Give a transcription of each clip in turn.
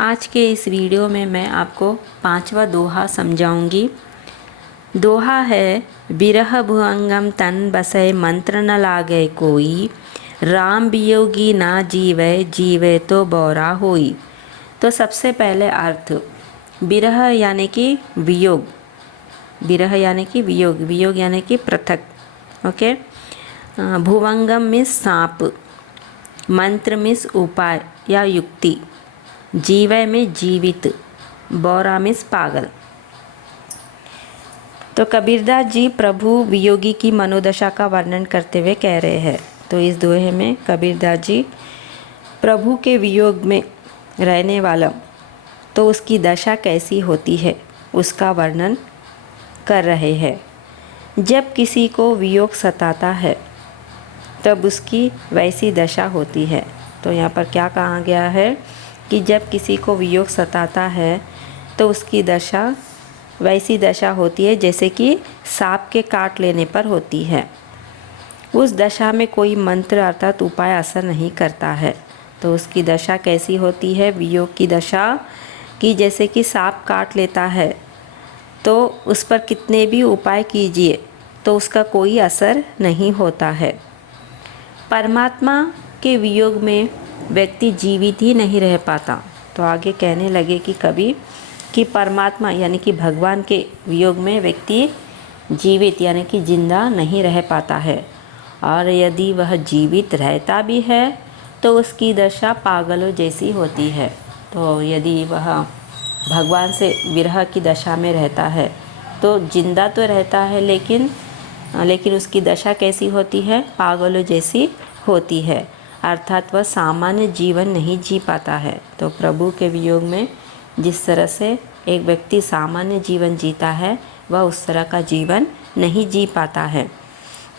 आज के इस वीडियो में मैं आपको 5वां दोहा समझाऊंगी। दोहा है, बिरह भुअंगम तन बसै मंत्र न लागे कोई, राम वियोगी ना जीवै जीवै तो बौरा होई। तो सबसे पहले अर्थ, बिरह यानी कि वियोग, बिरह यानी कि वियोग, वियोग यानी कि पृथक। ओके। भुवंगम मीन्स सांप, मंत्र मीन्स उपाय या युक्ति, जीवय में जीवित, बौरा मीन्स पागल। तो कबीरदास जी प्रभु वियोगी की मनोदशा का वर्णन करते हुए कह रहे हैं। तो इस दोहे में कबीरदास जी प्रभु के वियोग में रहने वाला, तो उसकी दशा कैसी होती है उसका वर्णन कर रहे हैं। जब किसी को वियोग सताता है तब उसकी वैसी दशा होती है। तो यहाँ पर क्या कहा गया है कि जब किसी को वियोग सताता है तो उसकी दशा वैसी दशा होती है जैसे कि सांप के काट लेने पर होती है। उस दशा में कोई मंत्र अर्थात उपाय असर नहीं करता है। तो उसकी दशा कैसी होती है, वियोग की दशा, कि जैसे कि सांप काट लेता है तो उस पर कितने भी उपाय कीजिए तो उसका कोई असर नहीं होता है। परमात्मा के वियोग में व्यक्ति जीवित ही नहीं रह पाता। तो आगे कहने लगे कि कभी कि परमात्मा यानी कि भगवान के वियोग में व्यक्ति जीवित यानी कि जिंदा नहीं रह पाता है, और यदि वह जीवित रहता भी है तो उसकी दशा पागलों जैसी होती है। तो यदि वह भगवान से विरह की दशा में रहता है तो जिंदा तो रहता है लेकिन उसकी दशा कैसी होती है, पागलों जैसी होती है, अर्थात वह सामान्य जीवन नहीं जी पाता है। तो प्रभु के वियोग में जिस तरह से एक व्यक्ति सामान्य जीवन जीता है वह उस तरह का जीवन नहीं जी पाता है।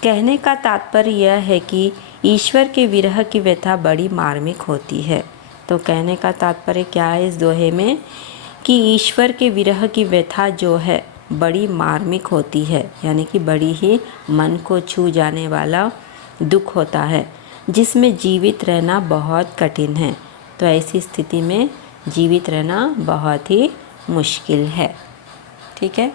कहने का तात्पर्य यह है कि ईश्वर के विरह की व्यथा बड़ी मार्मिक होती है। तो कहने का तात्पर्य क्या है इस दोहे में कि ईश्वर के विरह की व्यथा जो है बड़ी मार्मिक होती है, यानी कि बड़ी ही मन को छू जाने वाला दुख होता है, जिसमें जीवित रहना बहुत कठिन है। तो ऐसी स्थिति में जीवित रहना बहुत ही मुश्किल है। ठीक है।